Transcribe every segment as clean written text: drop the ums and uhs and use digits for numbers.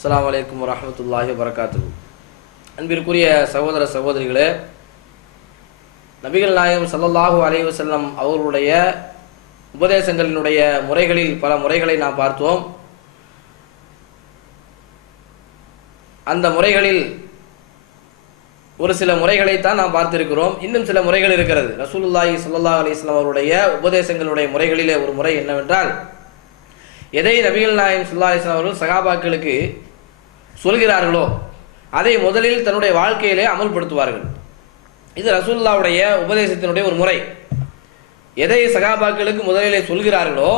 அஸ்ஸலாமு அலைக்கும் வரஹ்மத்துல்லாஹி வபரகாத்துஹு. அன்பிற்குரிய சகோதர சகோதரிகளே, நபிகள் நாயகம் ஸல்லல்லாஹு அலைஹி வஸல்லம் அவர்களுடைய உபதேசங்களினுடைய முறைகளில் பல முறைகளை நாம் பார்த்தோம். அந்த முறைகளில் ஒரு சில முறைகளைத்தான் நாம் பார்த்திருக்கிறோம். இன்னும் சில முறைகள் இருக்கிறது. ரசூலுல்லாஹி ஸல்லல்லாஹு அலைஹி வஸல்லம் அவருடைய உபதேசங்களுடைய முறைகளிலே ஒரு முறை என்னவென்றால், எதை நபிகள் நாயகம் ஸல்லல்லாஹு அலைஹி வஸல்லம் அவர்கள் சகாபாக்களுக்கு சொல்கிறார்களோ அதை முதலில் தன்னுடைய வாழ்க்கையிலே அமல்படுத்துவார்கள். இது ரசூலுல்லாஹ்வுடைய உபதேசத்தினுடைய ஒரு முறை. எதை சகாபாக்களுக்கு முதலிலே சொல்கிறார்களோ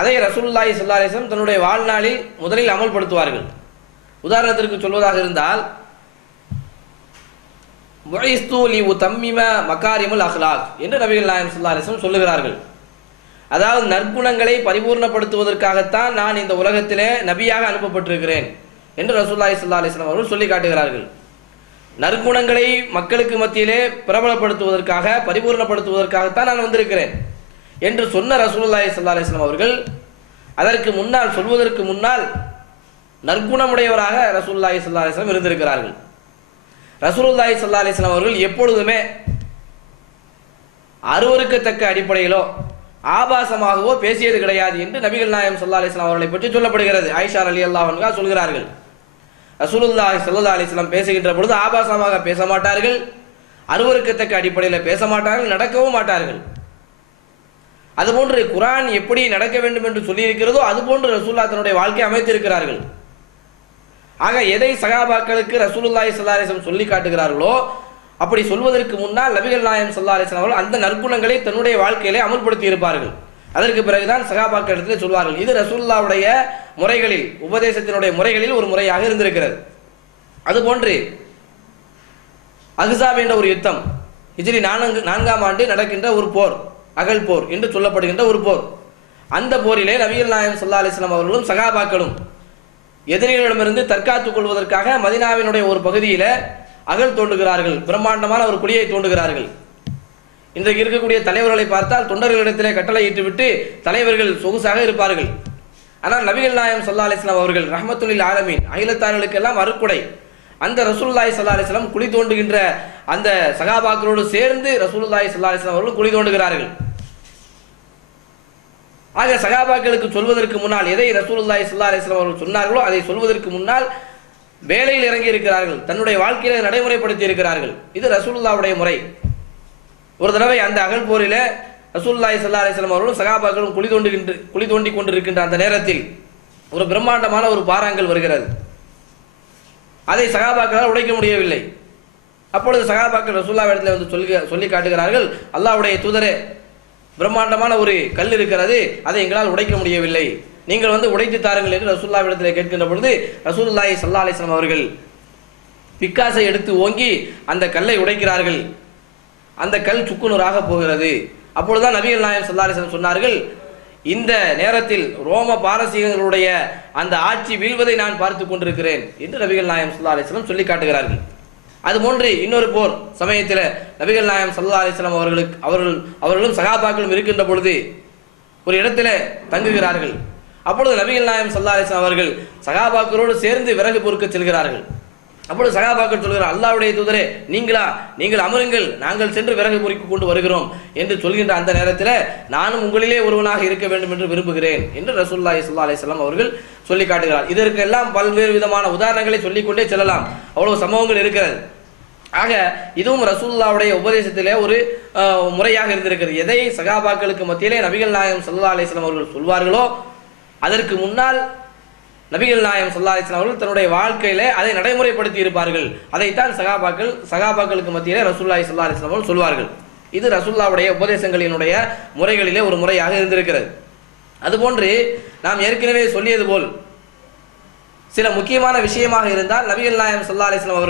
அதை ரசூலுல்லாஹி ஸல்லல்லாஹு அலைஹி வஸல்லம் தன்னுடைய வாழ்நாளில் முதலில் அமல்படுத்துவார்கள். உதாரணத்திற்கு சொல்வதாக இருந்தால், புஇஸ்து லிஉதம்மிம மகாரிமுல் அக்லாக் என்று நபிகள் நாயகம் ஸல்லல்லாஹு அலைஹி வஸல்லம் சொல்லுகிறார்கள். அதாவது நற்குணங்களை பரிபூர்ணப்படுத்துவதற்காகத்தான் நான் இந்த உலகத்திலே நபியாக அனுப்பப்பட்டிருக்கிறேன் என்று ரசூலுல்லாஹி ஸல்லல்லாஹு அலைஹி வஸல்லம் அவர்கள் சொல்லி காட்டுகிறார்கள். நற்குணங்களை மக்களுக்கு மத்தியிலே பிரபலப்படுத்துவதற்காக பரிபூர்ணப்படுத்துவதற்காகத்தான் நான் வந்திருக்கிறேன் என்று சொன்ன ரசூலுல்லாஹி ஸல்லல்லாஹு அலைஹி வஸல்லம் அவர்கள் அதற்கு முன்னால் சொல்வதற்கு முன்னால் நற்குணமுடையவராக ரசூலுல்லாஹி ஸல்லல்லாஹு அலைஹி வஸல்லம் இருந்திருக்கிறார்கள். ரசூலுல்லாஹி ஸல்லல்லாஹு அலைஹி வஸல்லம் அவர்கள் எப்பொழுதுமே அருவருக்கத்தக்க அடிப்படையிலோ ஆபாசமாகவோ பேசியது கிடையாது என்று நபிகள் நாயகம் ஸல்லல்லாஹு அலைஹி வஸல்லம் அவர்களை பற்றி சொல்லப்படுகிறது. ஆயிஷா ரலியல்லாஹு அன்ஹா சொல்கிறார்கள், ரசூலுல்லாஹி ஸல்லல்லாஹு அலைஹி வஸல்லம் பேசுகின்ற பொழுது ஆபாசமாக பேச மாட்டார்கள், அருவருக்கத்தக்க அடிப்படையில் பேச மாட்டார்கள், நடக்கவும் மாட்டார்கள். அதுபோன்று குர்ஆன் எப்படி நடக்க வேண்டும் என்று சொல்லியிருக்கிறதோ அதுபோன்று ரசூலுல்லாஹ் தன்னுடைய வாழ்க்கையை அமைத்திருக்கிறார்கள். ஆக எதை சகாபாக்களுக்கு ரசூலுல்லாஹி ஸல்லல்லாஹு அலைஹி வஸல்லம் சொல்லி காட்டுகிறார்களோ அப்படி சொல்வதற்கு முன்னால் நபிகள் நாயகம் ஸல்லல்லாஹு அலைஹி வஸல்லம் அவர்கள் அந்த நற்குணங்களை தன்னுடைய வாழ்க்கையிலே அமல்படுத்தி இருப்பார்கள். அதற்கு பிறகுதான் சகாபாக்களிடத்திலே சொல்வார்கள். இது ரசூலுல்லாஹ்வுடைய முறைகளில், உபதேசத்தினுடைய முறைகளில் ஒரு முறையாக இருந்திருக்கிறது. அதுபோன்று அஹ்ஸாப் என்ற ஒரு யுத்தம், ஹிஜ்ரி 4ஆம் ஆண்டு நடக்கின்ற ஒரு போர், அகல் போர் என்று சொல்லப்படுகின்ற ஒரு போர். அந்த போரிலே நபிகள் நாயகம் ஸல்லல்லாஹு அலைஹி வஸல்லம் அவர்களும் சகாபாக்களும் எதிரிகளிடமிருந்து தற்காத்துக் கொள்வதற்காக மதீனாவினுடைய ஒரு பகுதியில அகல் தோண்டுகிறார்கள், பிரம்மாண்டமான ஒரு குழியை தோண்டுகிறார்கள். இன்றைக்கு இருக்கக்கூடிய தலைவர்களை பார்த்தால் தொண்டர்களிடத்திலே கட்டளையிட்டு விட்டு தலைவர்கள் சொகுசாக இருப்பார்கள். ஆனால் நபிகள் நாயகம் ஸல்லல்லாஹு அலைஹி வஸல்லம் அவர்கள் ரஹ்மத்துல் லில் ஆலமீன், அகிலத்தார்களுக்கெல்லாம் அருட்கொடை, அந்த ரசூலுல்லாஹி ஸல்லல்லாஹு அலைஹி வஸல்லம் குழி தோண்டுகின்ற அந்த சகாபாக்களோடு சேர்ந்து ரசூலுல்லாஹி ஸல்லல்லாஹு அலைஹி வஸல்லம் அவர்கள் குழி தோண்டுகிறார்கள். ஆக சகாபாக்களுக்கு சொல்வதற்கு முன்னால் எதை ரசூலுல்லாஹி ஸல்லல்லாஹு அலைஹி வஸல்லம் அவர்கள் சொன்னார்களோ அதை சொல்வதற்கு முன்னால் வேலையில் இறங்கி இருக்கிறார்கள், தன்னுடைய வாழ்க்கையில நடைமுறைப்படுத்தி இருக்கிறார்கள். இது ரசூலுல்லாஹ்வுடைய முறை. ஒரு தடவை அந்த அகல் போரில ரசூலுல்லாஹி ஸல்லல்லாஹு அலைஹி வஸல்லம் அவர்களும் சகாபாக்களும் குழி தோண்டி கொண்டிருக்கின்ற அந்த நேரத்தில் ஒரு பிரம்மாண்டமான ஒரு பாறாங்கல் வருகிறது. அதை சகாபாக்களால் உடைக்க முடியவில்லை. அப்பொழுது சகாபாக்கள் ரசூலுல்லாஹ் இடத்துல வந்து சொல்லி காட்டுகிறார்கள், அல்லாஹ்வுடைய தூதரே, பிரம்மாண்டமான ஒரு கல் இருக்கிறது, அதை எங்களால் உடைக்க முடியவில்லை, நீங்கள் வந்து உடைத்து தாருங்கள் என்று ரசூலுல்லாஹ் இடத்திலே கேட்கின்ற பொழுது ரசூலுல்லாஹி ஸல்லல்லாஹு அலைஹி வஸல்லம் அவர்கள் பிக்காசை எடுத்து ஓங்கி அந்த கல்லை உடைக்கிறார்கள். அந்த கல் சுக்குநூறாக போகிறது. அப்பொழுதுதான் நபிகள் நாயகம் ஸல்லல்லாஹு அலைஹி வஸல்லம் சொன்னார்கள், இந்த நேரத்தில் ரோம பாரசீகர்களுடைய அந்த ஆட்சி வீழ்வதை நான் பார்த்து கொண்டிருக்கிறேன் என்று நபிகள் நாயகம் ஸல்லல்லாஹு அலைஹி வஸல்லம் சொல்லி காட்டுகிறார்கள். அதுபோன்று இன்னொரு போர் சமயத்தில் நபிகள் நாயகம் ஸல்லல்லாஹு அலைஹி வஸல்லம் அவர்களும் சகாபாக்களும் இருக்கின்ற பொழுது ஒரு இடத்துல தங்குகிறார்கள். அப்பொழுது நபிகள் நாயகம் ஸல்லல்லாஹு அலைஹி வஸல்லம் அவர்கள் சகாபாக்களோடு சேர்ந்து விறகு பொறுக்க செல்கிறார்கள். அப்பொழுது சகாபாக்கள் சொல்கிறார், அல்லாஹ்வுடைய தூதரே, நீங்கள் அமருங்கள், நாங்கள் சென்று விறகு பொறுக்கி கொண்டு வருகிறோம் என்று சொல்கின்ற அந்த நேரத்தில் நானும் உங்களிலே ஒருவனாக இருக்க வேண்டும் என்று விரும்புகிறேன் என்று ரசூலுல்லாஹி ஸல்லல்லாஹு அலைஹி வஸல்லம் அவர்கள் சொல்லி காட்டுகிறார். இதற்கெல்லாம் பல்வேறு விதமான உதாரணங்களை சொல்லிக்கொண்டே செல்லலாம், அவ்வளவு சம்பவங்கள் இருக்கிறது. ஆக இதுவும் ரசூலுல்லாஹ்வுடைய உபதேசத்திலே ஒரு முறையாக இருந்திருக்கிறது. எதை சகாபாக்களுக்கு மத்தியிலே நபிகள் நாயகம் ஸல்லல்லாஹு அலைஹி வஸல்லம் அவர்கள் சொல்வார்களோ அதற்கு முன்னால் நபிகள் நாயகம் ஸல்லல்லாஹு அலைஹி வஸல்லம் அவர்கள் தன்னுடைய வாழ்க்கையிலே அதை நடைமுறைப்படுத்தி இருப்பார்கள். அதைத்தான் சகாபாக்களுக்கு மத்தியிலே ரசூலுல்லாஹி ஸல்லல்லாஹு அலைஹி வஸல்லம் அவர்கள் சொல்வார்கள். இது ரசூலுல்லாஹ்வுடைய உபதேசங்களினுடைய முறைகளிலே ஒரு முறையாக இருந்திருக்கிறது. அதுபோன்று நாம் ஏற்கனவே சொல்லியது போல் சில முக்கியமான விஷயமாக இருந்தால் நபிகள் நாயகம் ஸல்லல்லாஹு அலைஹி வஸல்லம்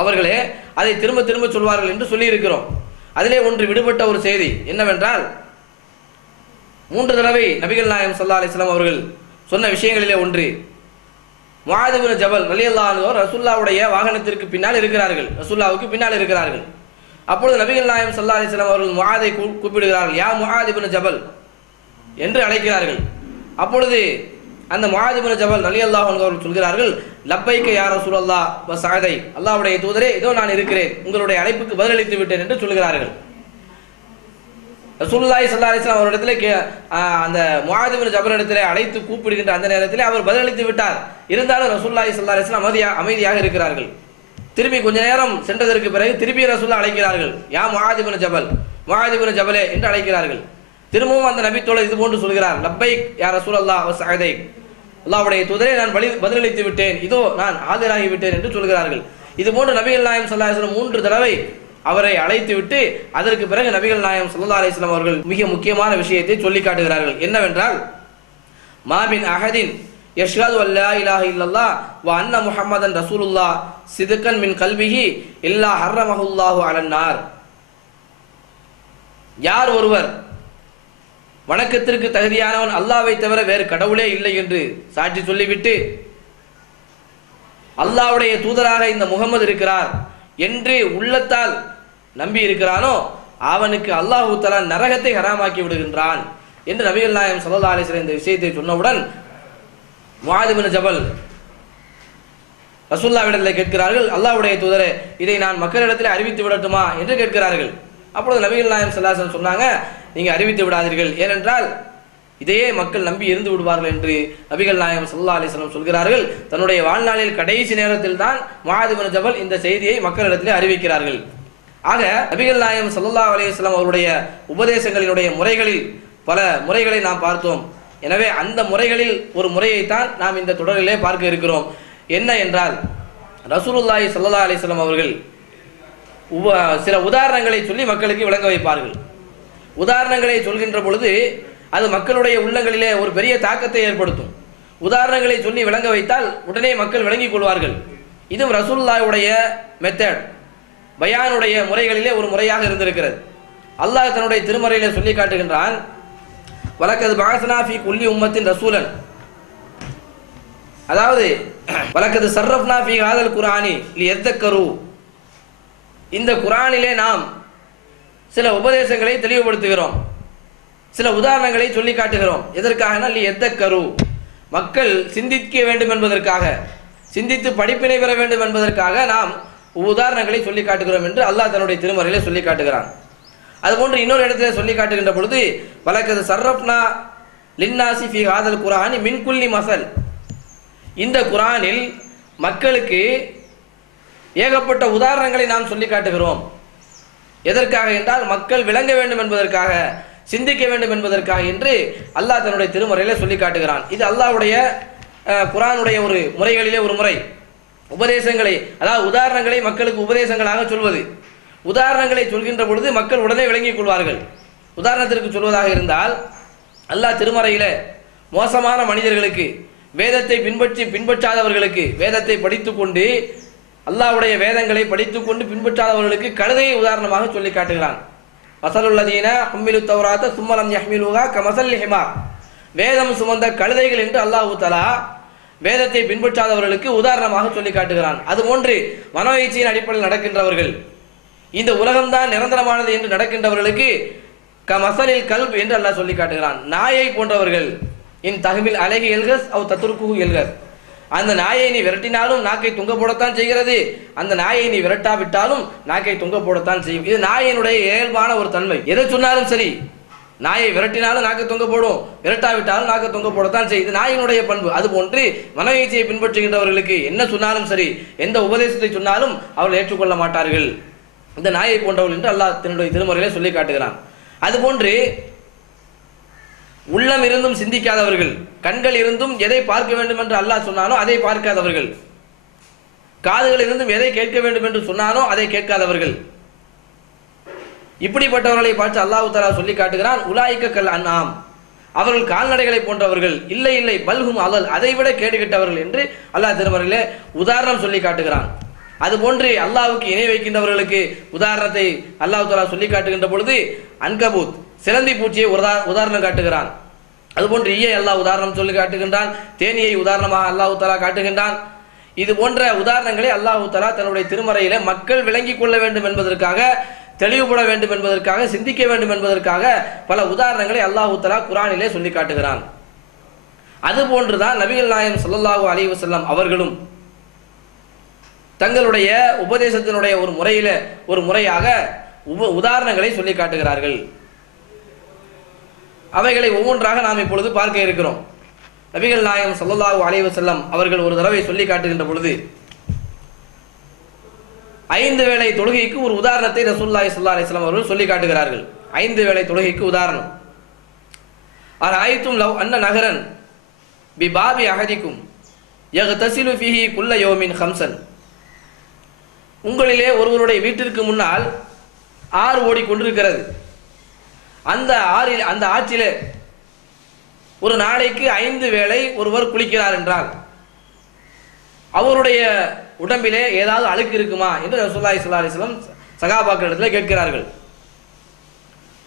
அவர்களே அதை திரும்ப திரும்ப சொல்வார்கள் என்று சொல்லி இருக்கிறோம். அதிலே ஒன்று விடுபட்ட ஒரு செய்தி என்னவென்றால், 3 தடவை நபிகள் நாயகம் ஸல்லல்லாஹு அலைஹி வஸல்லம் அவர்கள் சொன்ன விஷயங்களிலே ஒன்று, முஆத் இப்னு ஜபல் ரலியல்லாஹு அன்ஹு ரசூலுல்லாஹ்வுடைய வாகனத்திற்கு பின்னால் இருக்கிறார்கள், ரசூலுல்லாஹ்வுக்கு பின்னால் இருக்கிறார்கள். அப்பொழுது நபிகள் நாயகம் ஸல்லல்லாஹு அலைஹி வஸல்லம் அவர்கள் முஆதை கூப்பிடுகிறார்கள், யா முஆத் இப்னு ஜபல் என்று அழைக்கிறார்கள். அப்பொழுது அந்த முஆத் இப்னு ஜபல் ரலியல்லாஹு அன்ஹு அவர்கள் சொல்கிறார்கள், லப்பைக்க யா ரசூலல்லாஹ் வ சஅதை, அல்லாஹ்வுடைய தூதரே இதோ நான் இருக்கிறேன், உங்களுடைய அழைப்புக்கு பதிலளித்து விட்டேன் என்று சொல்கிறார்கள். ரசூலுல்லாஹி ஸல்லல்லாஹு அலைஹி வஸல்லம் அவரிடத்திலே அந்த முஆத் இப்னு ஜபல் இடத்திலே அழைத்து கூப்பிடுகின்ற அந்த நேரத்திலே அவர் பதிலளித்து விட்டார். இருந்தாலும் ரசூலுல்லாஹி ஸல்லல்லாஹு அலைஹி வஸல்லம் அமைதியாக இருக்கிறார்கள். திரும்பி கொஞ்ச நேரம் சென்றதற்கு பிறகு திருப்பி ரசூலுல்லாஹ் அழைக்கிறார்கள், யா முஆத் இப்னு ஜபல், முஆத் இப்னு ஜபலே என்று அழைக்கிறார்கள். திரும்பவும் அந்த நபி தோழர் இது போன்று சொல்கிறார், லப்பைக் யா ரசூலல்லாஹ் வ சஅதைக், அல்லாஹ்வுடைய தூதரே நான் பதிலளித்து விட்டேன், இதோ நான் ஆஜராகி விட்டேன் என்று சொல்கிறார்கள். இது போன்று நபிகள் நாயகம் ஸல்லல்லாஹு அலைஹி வஸல்லம் 3 தடவை அவரை அழைத்து விட்டு அதற்கு பிறகு நபிகள் நாயகம் ஸல்லல்லாஹு அலைஹி வஸல்லம் அவர்கள் மிக முக்கியமான விஷயத்தை சொல்லி காட்டுகிறார்கள். என்னவென்றால், மாபின் அஹதின் யஷ்ஹது அல்லா இலாஹ இல்லல்லாஹ் வ அன்ன முஹம்மதன் ரசூலுல்லாஹ் சிதுகன் மின் கல்பிஹி இல்லா ஹர்ரமஹுல்லாஹு அலன்னார். யார் ஒருவர் வணக்கத்திற்கு தகுதியானவன் அல்லாஹ்வை தவிர வேறு கடவுளே இல்லை என்று சாட்சி சொல்லிவிட்டு அல்லாஹ்வுடைய தூதராக இந்த முகமது இருக்கிறார் என்று உள்ளத்தால் நம்பி இருக்கிறானோ அவனுக்கு அல்லாஹு தஆலா நரகத்தை ஹராமாக்கி விடுகின்றான் என்று நபிகள் நாயகம் ஸல்லல்லாஹு அலைஹி வஸல்லம் இந்த விஷயத்தை சொன்னவுடன் முஆத் இப்னு ஜபல் ரசூலுல்லாஹ்விடத்தில் கேட்கிறார்கள், அல்லாஹ்வுடைய தூதரே இதை நான் மக்களிடத்தில் அறிவித்து விடட்டுமா என்று கேட்கிறார்கள். அப்பொழுது நபிகள் நாயகம் ஸல்லல்லாஹு அலைஹி வஸல்லம் சொன்னாங்க, நீங்க அறிவித்து விடாதீர்கள், ஏனென்றால் இதையே மக்கள் நம்பி இருந்து விடுவார்கள் என்று நபிகள் நாயகம் ஸல்லல்லாஹு அலைஹி வஸல்லம் சொல்கிறார்கள். தன்னுடைய வாழ்நாளில் கடைசி நேரத்தில் தான் முஆத் இப்னு ஜபல் இந்த செய்தியை மக்களிடத்தில் அறிவிக்கிறார்கள். ஆக நபிகள் நாயகம் ஸல்லல்லாஹு அலைஹி வஸல்லம் அவருடைய உபதேசங்களினுடைய முறைகளில் பல முறைகளை நாம் பார்த்தோம். எனவே அந்த முறைகளில் ஒரு முறையைத்தான் நாம் இந்த தொடரிலே பார்க்க இருக்கிறோம். என்ன என்றால், ரசூலுல்லாஹி ஸல்லல்லாஹு அலைஹி வஸல்லம் அவர்கள் சில உதாரணங்களை சொல்லி மக்களுக்கு விளங்க வைப்பார்கள். உதாரணங்களை சொல்கின்ற பொழுது அது மக்களுடைய உள்ளங்களிலே ஒரு பெரிய தாக்கத்தை ஏற்படுத்தும். உதாரணங்களை சொல்லி விளங்க வைத்தால் உடனே மக்கள் விளங்கிக் கொள்வார்கள். இது ரசூலுல்லாஹ்வுடைய மெத்தட், பயானுடைய முறைகளிலே ஒரு முறையாக இருந்திருக்கிறது. அல்லாஹ் தன்னுடைய திருமறையிலே சொல்லி காட்டுகின்றான், வலக்கது பஅஸ்னா ஃபீ குல்லி உம்மத்தின் ரசூலன், அதாவது வலக்கது சர்ரஃப்னா ஃபீ ஹாதல் குர்ஆனி லியத்தக்கரு, இந்த குர்ஆனிலே நாம் சில உபதேசங்களை தெளிவுபடுத்துகிறோம், சில உதாரணங்களை சொல்லி காட்டுகிறோம். எதற்காக? லியத்தக்கரு, மக்கள் சிந்திக்க வேண்டும் என்பதற்காக, சிந்தித்து படிப்பினை பெற வேண்டும் என்பதற்காக நாம் உதாரணங்களை சொல்லி காட்டுகிறோம் என்று அல்லாஹ் தன்னுடைய திருமறையிலே சொல்லி காட்டுகிறான். அதுபோன்று இன்னொரு இடத்துல சொல்லி காட்டுகின்ற பொழுது, வலக்கது சர்ரஃப்னா லின்னாசி ஃபீ ஹாதல் குர்ஆனி மின் குல்லி மஸல், இந்த குர்ஆனில் மக்களுக்கு ஏகப்பட்ட உதாரணங்களை நாம் சொல்லி காட்டுகிறோம். எதற்காக என்றால் மக்கள் விளங்க வேண்டும் என்பதற்காக, சிந்திக்க வேண்டும் என்பதற்காக என்று அல்லாஹ் தன்னுடைய திருமறையிலே சொல்லி காட்டுகிறான். இது அல்லாஹ்வுடைய குர்ஆனுடைய ஒரு முறைகளிலே ஒரு முறை. உபதேசங்களை, அதாவது உதாரணங்களை மக்களுக்கு உபதேசங்களாக சொல்வது. உதாரணங்களை சொல்கின்ற பொழுது மக்கள் உடனே விளங்கிக் கொள்வார்கள். உதாரணத்திற்கு சொல்வதாக இருந்தால், அல்லாஹ் திருமறையில மோசமான மனிதர்களுக்கு, வேதத்தை பின்பற்றாதவர்களுக்கு, வேதத்தை படித்துக்கொண்டு அல்லாஹ்வுடைய வேதங்களை படித்துக்கொண்டு பின்பற்றாதவர்களுக்கு கழுதையை உதாரணமாக சொல்லி காட்டுகிறான். மஸலுல்லதீன ஹும்மிலு தௌராத்த சும்ம லம் யஹ்மிலுஹா கமஸல் ஹிமார், வேதம் சுமந்த கழுதைகள் என்று அல்லாஹ் தஆலா வேதத்தை பின்பற்றாதவர்களுக்கு உதாரணமாக சொல்லி காட்டுகிறான். அதுபோன்று மனோயிச்சையின் அடிப்படையில் நடக்கின்றவர்கள், இந்த உலகம்தான் நிரந்தரமானது என்று நடக்கின்றவர்களுக்கு கமஸலில் கல்ப் என்று அல்லாஹ் சொல்லி காட்டுகிறான். நாயை போன்றவர்கள், இன் தஹ்மில் அலைஹி எல்கஸ் அவ் தத்ருக்குஹு எல்கஸ், அந்த நாயை நீ விரட்டினாலும் நாக்கை தொங்க போடத்தான் செய்கிறது, அந்த நாயை நீ விரட்டாவிட்டாலும் நாக்கை தொங்க போடத்தான் செய்யும். இது நாயினுடைய இயல்பான ஒரு தன்மை. எதை சொன்னாலும் சரி, நாயை விரட்டினாலும் நாக்கை தொங்க போடும், விரட்டாவிட்டாலும் நாக்கை தொங்க போடத்தான் செய்யும். இது நாயினுடைய பண்பு. அதுபோன்று மனோயிச்சையை பின்பற்றுகின்றவர்களுக்கு என்ன சொன்னாலும் சரி, எந்த உபதேசத்தை சொன்னாலும் அவர்கள் ஏற்றுக்கொள்ள மாட்டார்கள், இந்த நாயை போன்றவர்கள் என்று அல்லாஹ் தன்னுடைய திருமறையிலே சொல்லி காட்டுகிறான். அதுபோன்று உள்ளம் இருந்தும் சிந்திக்காதவர்கள், கண்கள் இருந்தும் எதை பார்க்க வேண்டும் என்று அல்லாஹ் சொன்னானோ அதை பார்க்காதவர்கள், காதுகள் இருந்தும் எதை கேட்க வேண்டும் என்று சொன்னானோ அதை கேட்காதவர்கள், இப்படிப்பட்டவர்களை பார்த்து அல்லாஹ் தஆலா சொல்லி காட்டுகிறான், உலாயிக்க கல் அன்ஆம், அவர்கள் கால்நடைகளை போன்றவர்கள், இல்லை இல்லை பல்ஹும் அதல், அதைவிட கேடுகெட்டவர்கள் என்று அல்லாஹ் திருமறையிலே உதாரணம் சொல்லி காட்டுகிறான். அதுபோன்று அல்லாஹ்வுக்கு இணை வைக்கின்றவர்களுக்கு உதாரணத்தை அல்லாஹ் தஆலா சொல்லி காட்டுகின்ற பொழுது அன்கபூத், சிலந்தி பூச்சியை உதாரணம் காட்டுகிறான். அதுபோன்று ஈயை அல்லாஹ் உதாரணம் சொல்லி காட்டுகின்றான், தேனியை உதாரணமாக அல்லாஹ் தஆலா காட்டுகின்றான். இது போன்ற உதாரணங்களை அல்லாஹ் தஆலா தன்னுடைய திருமறையிலே மக்கள் விளங்கிக் கொள்ள வேண்டும் என்பதற்காக, தெளிவுபட வேண்டும் என்பதற்காக, சிந்திக்க வேண்டும் என்பதற்காக பல உதாரணங்களை அல்லாஹ் தஆலா குர்ஆனிலே சொல்லி காட்டுகிறான். அதுபோன்றுதான் நபிகள் நாயகம் ஸல்லல்லாஹு அலைஹி வஸல்லம் அவர்களும் தங்களுடைய உபதேசத்தினுடைய ஒரு முறையாக உதாரணங்களை சொல்லி காட்டுகிறார்கள். அவைகளை ஒவ்வொன்றாக நாம் இப்பொழுது பார்க்க இருக்கிறோம். நபிகள் நாயகம் ஸல்லல்லாஹு அலைஹி வஸல்லம் அவர்கள் ஒரு தடவை சொல்லி காட்டுகின்ற பொழுது 5 வேளை தொழுகைக்கு ஒரு உதாரணத்தை ரசூலுல்லாஹி ஸல்லல்லாஹு அலைஹி வஸல்லம் அவர்கள் சொல்லி காட்டுகிறார்கள். 5 வேளை தொழுகைக்கு உதாரணம். அரைத்தும் லவ் அன்ன நகரன் பி பாபி அஹதிக்கும் யக்தஸிலு ஃபீஹி குல்ல யௌமின் ஹம்சன். உங்களிலே ஒருவருடைய வீட்டிற்கு முன்னால் ஆறு ஓடிக்கொண்டிருக்கிறது. அந்த ஆற்றிலே ஒரு நாளைக்கு 5 வேளை ஒருவர் குளிக்கிறார் என்றால் அவருடைய உடம்பிலே ஏதாவது அழுக்கு இருக்குமா என்று ரசூலுல்லாஹி ஸல்லல்லாஹு அலைஹி வஸல்லம் சகாபாக்களிடத்தில் கேட்கிறார்கள்.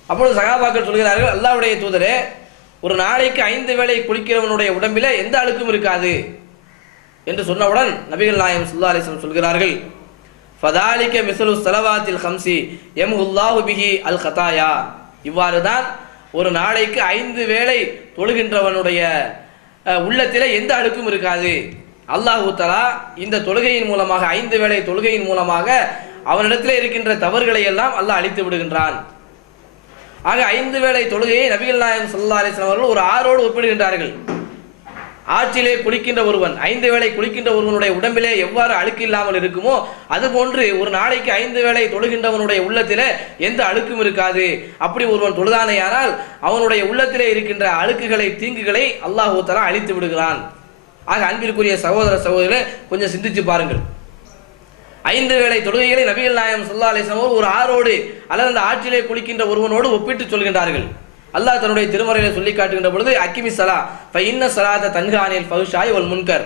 அப்பொழுது சகாபாக்கள் சொல்கிறார்கள், அல்லாஹ்வுடைய தூதரே, ஒரு நாளைக்கு 5 வேளை குளிக்கிறவனுடைய உடம்பிலே எந்த அழுக்கும் இருக்காது என்று சொன்னவுடன் நபிகள் நாயகம் ஸல்லல்லாஹு அலைஹி வஸல்லம் சொல்கிறார்கள், ஃபதாலிக மிஸ்லு ஸலவாத்தில் ஹம்ஸி யம்ஹுல்லாஹு பிஹி அல் கதாயா. இவ்வாறு தான் ஒரு நாளைக்கு 5 வேளை தொழுகின்றவனுடைய உள்ளத்திலே எந்த அழுக்கும் இருக்காது. அல்லாஹு தஆலா இந்த தொழுகையின் மூலமாக 5 வேளை தொழுகையின் மூலமாக அவனிடத்திலே இருக்கின்ற தவறுகளை எல்லாம் அல்லாஹ் அழித்து விடுகின்றான். ஆக 5 வேளை தொழுகையை நபிகள் நாயகம் ஸல்லல்லாஹு அலைஹி வஸல்லம் அவர்கள் ஒரு ஆறோடு ஒப்பிடுகின்றார்கள். ஆற்றிலே குளிக்கின்ற ஒருவன் 5 வேளை குளிக்கின்ற ஒருவனுடைய உடம்பிலே எவ்வாறு அழுக்கு இல்லாமல் இருக்குமோ அதுபோன்று ஒரு நாளைக்கு 5 வேளை தொழுகின்றவனுடைய உள்ளத்திலே எந்த அழுக்கும் இருக்காது. அப்படி ஒருவன் தொழுதானேயானால் அவனுடைய உள்ளத்திலே இருக்கின்ற அழுக்குகளை தீங்குகளை அல்லாஹு தஆலா அழித்து விடுகிறான். ஆக அன்பிற்குரிய சகோதர சகோதரிகளே, கொஞ்சம் சிந்திச்சு பாருங்கள். 5 வேளை தொழுகைகளை நபிகள் நாயகம் ஸல்லல்லாஹு அலைஹி வஸல்லம் ஒரு ஆறோடு அல்லது அந்த ஆற்றிலே குளிக்கின்ற ஒருவனோடு ஒப்பிட்டு சொல்கின்றார்கள். அல்லாஹ் தன்னுடைய திருமறையிலே சொல்லி காட்டுகின்ற பொழுது அக்கிமி ஸலா ஃப இன்ன ஸலாத தன்ஹா அனில் ஃபஹ்ஷாய் வல் முன்கர்.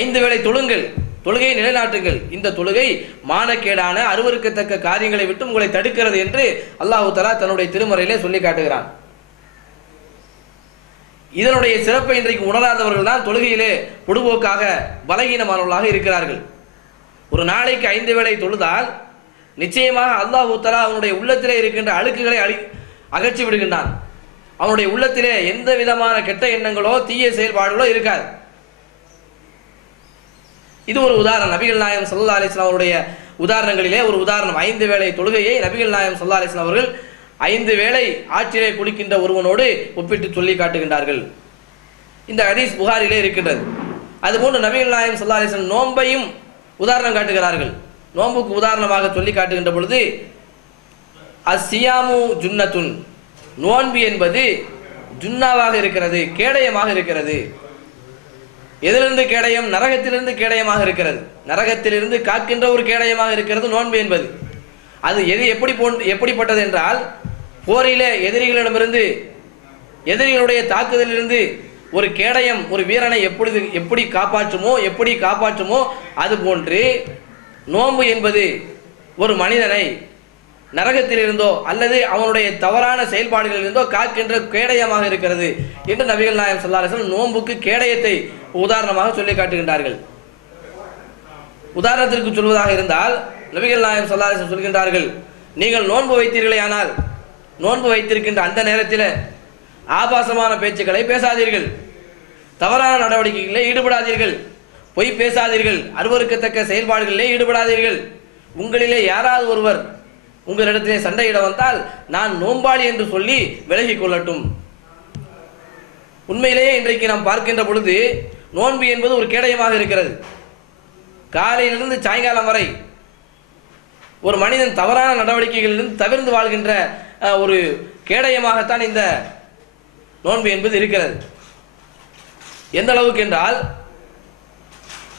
5 வேளை தொழுங்கள், தொழுகையை நிலைநாட்டுங்கள். இந்த தொழுகை மானக்கேடான அருவருக்கத்தக்க காரியங்களை விட்டு உங்களை தடுக்கிறது என்று அல்லாஹ் தஆலா தன்னுடைய திருமறையிலே சொல்லி காட்டுகிறான். இதனுடைய சிறப்பை இன்றைக்கு உணராதவர்கள் தான் தொழுகையிலே பொடுபோக்காக பலகீனமானவர்களாக இருக்கிறார்கள். ஒரு நாளைக்கு 5 வேளை தொழுதால் நிச்சயமாக அல்லாஹ் தஆலா அவனுடைய உள்ளத்திலே இருக்கின்ற அழுக்குகளை அகற்றி விடுகின்றான். அவனுடைய உள்ளத்திலே எந்த விதமான கெட்ட எண்ணங்களோ தீய செயல்பாடுகளோ இருக்காது. இது ஒரு உதாரணம். நபிகள் நாயகம் ஸல்லல்லாஹு அலைஹி வஸல்லம் அவருடைய உதாரணங்களிலே ஒரு உதாரணம். 5 வேளை தொழுகையை நபிகள் நாயகம் ஸல்லல்லாஹு அலைஹி வஸல்லம் அவர்கள் 5 வேளை ஆற்றிலே குளிக்கின்ற ஒருவனோடு ஒப்பிட்டு சொல்லி காட்டுகின்றார்கள். இந்த ஹதீஸ் புகாரிலே இருக்கின்றது. அதுபோன்று நபிகள் நாயகம் ஸல்லல்லாஹு அலைஹி வஸல்லம் நோன்பையும் உதாரணம் காட்டுகிறார்கள். நோன்புக்கு உதாரணமாக சொல்லி காட்டுகின்ற பொழுது அஸ்ஸியாமு ஜுன்னத்துன், நோன்பு என்பது ஜுன்னாவாக இருக்கிறது, கேடயமாக இருக்கிறது. எதிலிருந்து கேடயம்? நரகத்திலிருந்து கேடயமாக இருக்கிறது. நரகத்திலிருந்து காக்கின்ற ஒரு கேடயமாக இருக்கிறது நோன்பு என்பது. அது எப்படிப்பட்டது என்றால், போரிலே எதிரிகளுடைய தாக்குதலிலிருந்து ஒரு கேடயம் ஒரு வீரனை எப்படி காப்பாற்றுமோ அதுபோன்று நோன்பு என்பது ஒரு மனிதனை நரகத்திலிருந்தோ அல்லது அவனுடைய தவறான செயல்பாடுகளிலிருந்தோ காக்கின்ற கேடயமாக இருக்கிறது என்று நபிகள் நாயகம் ஸல்லல்லாஹு அலைஹி வஸல்லம் நோன்புக்கு கேடயத்தை உதாரணமாக சொல்லி காட்டுகின்றார்கள். உதாரணத்திற்கு சொல்வதாக இருந்தால் நபிகள் நாயகம் ஸல்லல்லாஹு அலைஹி வஸல்லம் சொல்கின்றார்கள், நீங்கள் நோன்பு வைத்தீர்களேயானால் நோன்பு வைத்திருக்கின்ற அந்த நேரத்தில் ஆபாசமான பேச்சுக்களை பேசாதீர்கள், தவறான நடவடிக்கைகளில் ஈடுபடாதீர்கள், பொய் பேசாதீர்கள், அருவருக்கத்தக்க செயல்பாடுகளிலே ஈடுபடாதீர்கள். உங்களிலே யாராவது ஒருவர் உங்களிடத்திலே சண்டையிட வந்தால் நான் நோன்பாளி என்று சொல்லி விலகிக் கொள்ளட்டும். உண்மையிலேயே இன்றைக்கு நாம் பார்க்கின்ற பொழுது நோன்பு என்பது ஒரு கேடயமாக இருக்கிறது. காலையிலிருந்து சாயங்காலம் வரை ஒரு மனிதன் தவறான நடவடிக்கைகளிலிருந்து தவிர்த்து வாழ்கின்ற ஒரு கேடயமாகத்தான் இந்த நோன்பு என்பது இருக்கிறது. எந்த அளவுக்கு என்றால்,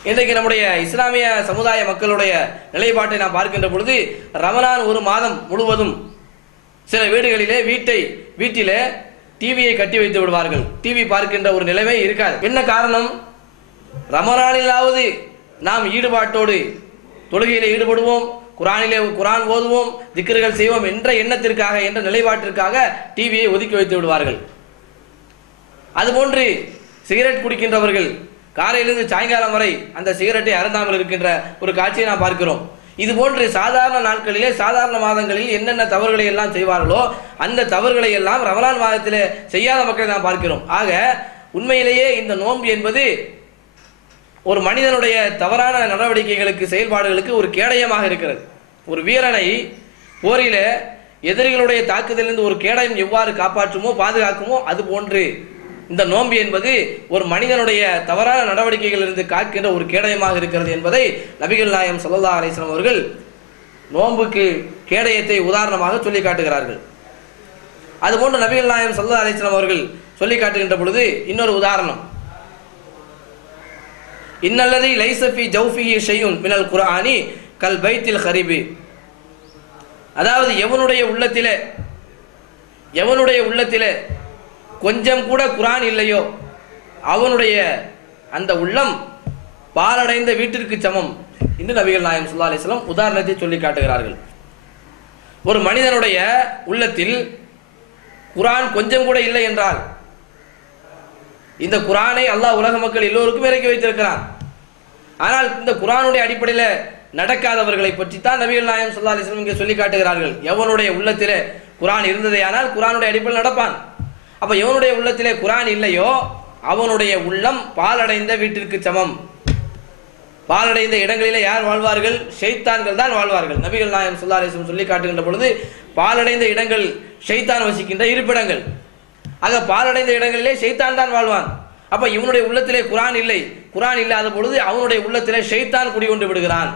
இன்றைக்கு நம்முடைய இஸ்லாமிய சமுதாய மக்களுடைய நிலைப்பாட்டை நாம் பார்க்கின்ற பொழுது ரமலான் ஒரு மாதம் முழுவதும் சில வீடுகளிலே வீட்டிலே டிவியை கட்டி வைத்து விடுவார்கள். டிவி பார்க்கின்ற ஒரு நிலைமை இருக்காது. என்ன காரணம்? ரமலானிலாவது நாம் ஈடுபாட்டோடு தொழுகையிலே ஈடுபடுவோம், குரான் ஓதுவோம், திக்ருகள் செய்வோம் என்ற எண்ணத்திற்காக, என்ற நிலைப்பாட்டிற்காக டிவியை ஒதுக்கி வைத்து விடுவார்கள். அதுபோன்று சிகரெட் குடிக்கின்றவர்கள் காலையிலிருந்து சாயங்காலம் வரை அந்த சிகரெட்டை அருந்தாமல் இருக்கின்ற ஒரு காட்சியை நாம் பார்க்கிறோம். இது போன்று சாதாரண நாட்களிலே, சாதாரண மாதங்களில் என்னென்ன தவறுகளை எல்லாம் செய்வார்களோ அந்த தவறுகளை எல்லாம் ரமலான் மாதத்திலே செய்யாத மக்களை நாம் பார்க்கிறோம். ஆக உண்மையிலேயே இந்த நோன்பு என்பது ஒரு மனிதனுடைய தவறான நடவடிக்கைகளுக்கு செயல்பாடுகளுக்கு ஒரு கேடயமாக இருக்கிறது. ஒரு வீரனை போரில எதிரிகளுடைய தாக்குதலிலிருந்து ஒரு கேடயம் எவ்வாறு காப்பாற்றுமோ பாதுகாக்குமோ அது போன்று இந்த நோன்பு என்பது ஒரு மனிதனுடைய தவறான நடவடிக்கைகளிலிருந்து காக்கின்ற ஒரு கேடயமாக இருக்கிறது என்பதை நபிகள் நாயகம் ஸல்லல்லாஹு அலைஹி வஸல்லம் அவர்கள் நோன்புக்கு கேடயத்தை உதாரணமாக சொல்லி காட்டுகிறார்கள். அதுபோன்று நபிகள் நாயகம் ஸல்லல்லாஹு அலைஹி வஸல்லம் அவர்கள் சொல்லி காட்டுகின்ற பொழுது இன்னொரு உதாரணம், இன்னல்லதி லைஸ ஃபீ ஜௌஃபிஹி ஷைஉன் மினல் குர்ஆனி கல் பைத்தில் ஹரிபி. அதாவது எவனுடைய உள்ளத்திலே கொஞ்சம் கூட குர்ஆன் இல்லையோ அவனுடைய அந்த உள்ளம் பாலடைந்த வீட்டிற்கு சமம் என்று நபிகள் நாயகம் ஸல்லல்லாஹு அலைஹி வஸல்லம் உதாரணத்தை சொல்லி காட்டுகிறார்கள். ஒரு மனிதனுடைய உள்ளத்தில் குர்ஆன் கொஞ்சம் கூட இல்லை என்றால், இந்த குர்ஆனை அல்லாஹ் உலக மக்கள் எல்லோருக்கும் இறக்கி வைத்திருக்கிறான். ஆனால் இந்த குர்ஆனுடைய அடிப்படையில் நடக்காதவர்களை பற்றி தான் நபிகள் நாயகம் ஸல்லல்லாஹு அலைஹி வஸல்லம் இங்கே சொல்லி காட்டுகிறார்கள். எவனுடைய உள்ளத்திலே குர்ஆன் இருந்ததேயானால் குர்ஆனுடைய அடிப்படையில் நடப்பான். அப்ப எவனுடைய உள்ளத்திலே குர்ஆன் இல்லையோ அவனுடைய உள்ளம் பாலடைந்த வீட்டிற்கு சமம். பாலடைந்த இடங்களிலே யார் வாழ்வார்கள்? ஷைத்தான்கள் தான் வாழ்வார்கள். நபிகள் நாயகம் ஸல்லல்லாஹு அலைஹி வஸல்லம் சொல்லி காட்டுகின்ற பொழுது பாலடைந்த இடங்கள் ஷைத்தான் வசிக்கின்ற இருப்பிடங்கள். ஆக பாலடைந்த இடங்களிலே ஷைத்தான் தான் வாழ்வான். அப்ப இவனுடைய உள்ளத்திலே குர்ஆன் இல்லை. குர்ஆன் இல்லாத பொழுது அவனுடைய உள்ளத்திலே ஷைத்தான் குடிகொண்டு விடுகிறான்.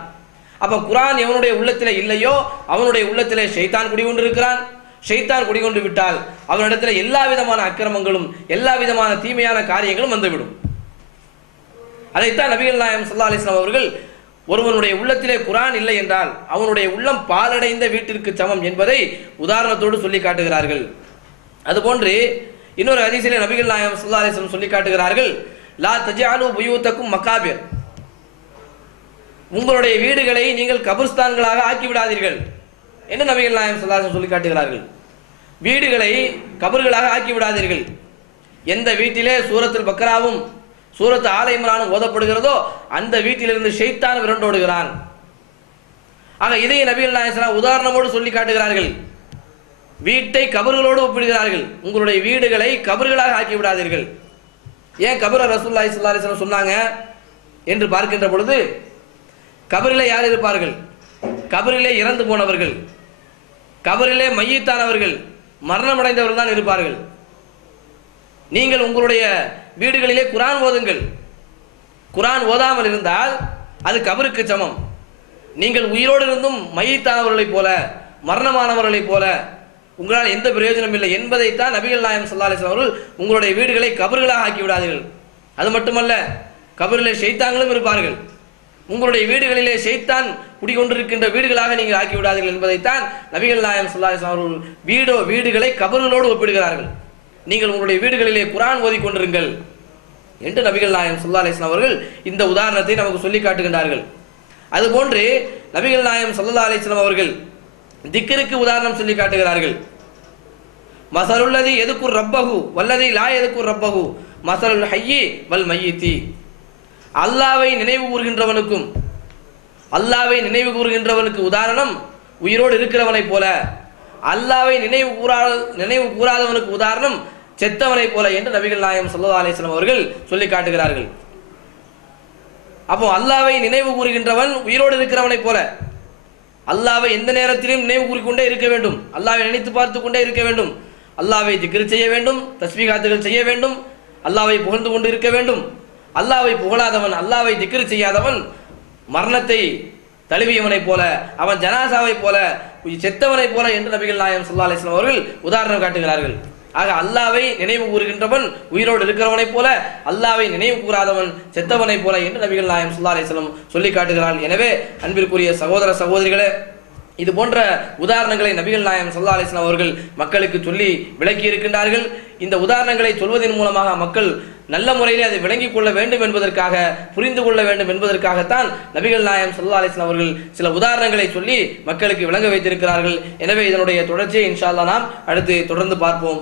அப்ப குர்ஆன் எவனுடைய உள்ளத்திலே இல்லையோ அவனுடைய உள்ளத்திலே ஷைத்தான் குடிகொண்டு இருக்கிறான். ஷைத்தான் குடிகொண்டு விட்டால் அவனிடத்தில் எல்லா விதமான அக்கிரமங்களும் எல்லா விதமான தீமையான காரியங்களும் வந்துவிடும். அதைத்தான் நபிகள் நாயகம் ஸல்லல்லாஹு அலைஹி வஸல்லம் அவர்கள் ஒருவனுடைய உள்ளத்திலே குர்ஆன் இல்லை என்றால் அவனுடைய உள்ளம் பாலடைந்த வீட்டிற்கு சமம் என்பதை உதாரணத்தோடு சொல்லி காட்டுகிறார்கள். அதுபோன்று இன்னொரு ஹதீஸிலே நபிகள் நாயகம் ஸல்லல்லாஹு அலைஹி வஸல்லம் சொல்லி காட்டுகிறார்கள், லா தஜஅலு புயூத்தக்கும் மகாபிர். உங்களுடைய வீடுகளை நீங்கள் கபர்ஸ்தான்களாக ஆக்கி விடாதீர்கள் என்று நபிகள் நாயகம் ஸல்லல்லாஹு அலைஹி வஸல்லம் சொல்லி காட்டுகிறார்கள். வீடுகளை கபர்களாக ஆக்கி விடாதீர்கள். எந்த வீட்டிலே சூரத்துல் பக்ராவும் சூரத்து ஆல இம்ரானும் ஓதப்படுகிறதோ அந்த வீட்டிலிருந்து ஷைத்தான் விரண்டோடுகிறான். ஆக இதை நபிகள் நாயகம் ஸல்லல்லாஹு அலைஹி வஸல்லம் உதாரணமோடு சொல்லி காட்டுகிறார்கள். வீட்டை கபர்களோடு ஒப்பிடுகிறார்கள். உங்களுடைய வீடுகளை கபர்களாக ஆக்கி விடாதீர்கள். ஏன் கபர ரசூலுல்லாஹி ஸல்லல்லாஹு அலைஹி வஸல்லம் சொன்னாங்க என்று பார்க்கின்ற பொழுது, கபரிலே யார் இருப்பார்கள்? கபரிலே இறந்து போனவர்கள், கபரிலே மையத்தானவர்கள், மரணமடைந்தவர்கள் தான் இருப்பார்கள். நீங்கள் உங்களுடைய வீடுகளிலே குர்ஆன் ஓதுங்கள். குர்ஆன் ஓதாமல் இருந்தால் அது கபருக்கு சமம். நீங்கள் உயிரோடு இருந்தும் மையத்தானவர்களைப் போல மரணமானவர்களைப் போல உங்களால் எந்த பிரயோஜனம் இல்லை என்பதைத்தான் நபிகள் நாயகம் ஸல்லல்லாஹு அலைஹி வஸல்லம் அவர்கள் உங்களுடைய வீடுகளை கபர்களாக ஆக்கி விடாதீர்கள். அது மட்டுமல்ல, கபரிலே ஷைத்தான்களும் இருப்பார்கள். உங்களுடைய வீடுகளிலே ஷைத்தான் குடிகொண்டிருக்கின்ற வீடுகளாக நீங்கள் ஆக்கி விடாதீர்கள் என்பதைத்தான் நபிகள் நாயகம் ஸல்லல்லாஹு அலைஹி வஸல்லம் அவர்கள் வீடுகளை கபர்களோடு ஒப்பிடுகிறார்கள். நீங்கள் உங்களுடைய வீடுகளிலே குர்ஆன் ஓதிக்கொண்டிருங்கள் என்று நபிகள் நாயகம் ஸல்லல்லாஹு அலைஹி வஸல்லம் அவர்கள் இந்த உதாரணத்தை நமக்கு சொல்லி காட்டுகின்றார்கள். அதுபோன்று நபிகள் நாயகம் ஸல்லல்லாஹு அலைஹி வஸல்லம் அவர்கள் திக்ருக்கு உதாரணம் சொல்லி காட்டுகிறார்கள். மஸலுல்லதி யதுக்குர் ரப்பஹு வல்லதி லா யதுக்குர் ரப்பஹு மஸலுல் ஹய்யி வல் மய்யித்தி. அல்லாஹ்வை நினைவு கூறுகின்றவனுக்கு உதாரணம் உயிரோடு இருக்கிறவனைப் போல, அல்லாஹ்வை நினைவு கூறாதவனுக்கு உதாரணம் செத்தவனைப் போல என்று நபிகள் நாயகம் ஸல்லல்லாஹு அலைஹி வஸல்லம் அவர்கள் சொல்லி காட்டுகிறார்கள். அப்போ அல்லாஹ்வை நினைவு கூறுகின்றவன் உயிரோடு இருக்கிறவனைப் போல, அல்லாஹ்வை எந்த நேரத்திலும் நினைவு கூறிக்கொண்டே இருக்க வேண்டும், அல்லாஹ்வை நினைத்து பார்த்து கொண்டே இருக்க வேண்டும், அல்லாஹ்வை திக்ர் செய்ய வேண்டும், தஸ்பீகாத்துகள் செய்ய வேண்டும், அல்லாஹ்வை புகழ்ந்து கொண்டு இருக்க வேண்டும். அல்லாஹ்வை புகழாதவன், அல்லாஹ்வை திக்ர் செய்யாதவன் மரணத்தை தழுவியவனைப் போல, அவன் ஜனாசாவை போல, செத்தவனைப் போல என்று நபிகள் நாயகம் ஸல்லல்லாஹு அலைஹி வஸல்லம் அவர்கள் உதாரணம் காட்டுகிறார்கள். ஆக அல்லாஹ்வை நினைவு கூறுகின்றவன் உயிரோடு இருக்கிறவனைப் போல, அல்லாஹ்வை நினைவு கூறாதவன் செத்தவனைப் போல என்று நபிகள் நாயகம் ஸல்லல்லாஹு அலைஹி வஸல்லம் சொல்லி காட்டுகிறார்கள். எனவே அன்பிற்குரிய சகோதர சகோதரிகளே, இது போன்ற உதாரணங்களை நபிகள் நாயகம் ஸல்லல்லாஹு அலைஹி வஸல்லம் அவர்கள் மக்களுக்கு சொல்லி விளக்கி இருக்கின்றார்கள். இந்த உதாரணங்களை சொல்வதன் மூலமாக மக்கள் நல்ல முறையில் அதை விளங்கிக் கொள்ள வேண்டும் என்பதற்காக, புரிந்து கொள்ள வேண்டும் என்பதற்காகத்தான் நபிகள் நாயகம் ஸல்லல்லாஹு அலைஹி வஸல்லம் அவர்கள் சில உதாரணங்களை சொல்லி மக்களுக்கு விளங்க வைத்திருக்கிறார்கள். எனவே இதனுடைய தொடர்ச்சியை இன்ஷா அல்லாஹ் நாம் அடுத்து தொடர்ந்து பார்ப்போம்.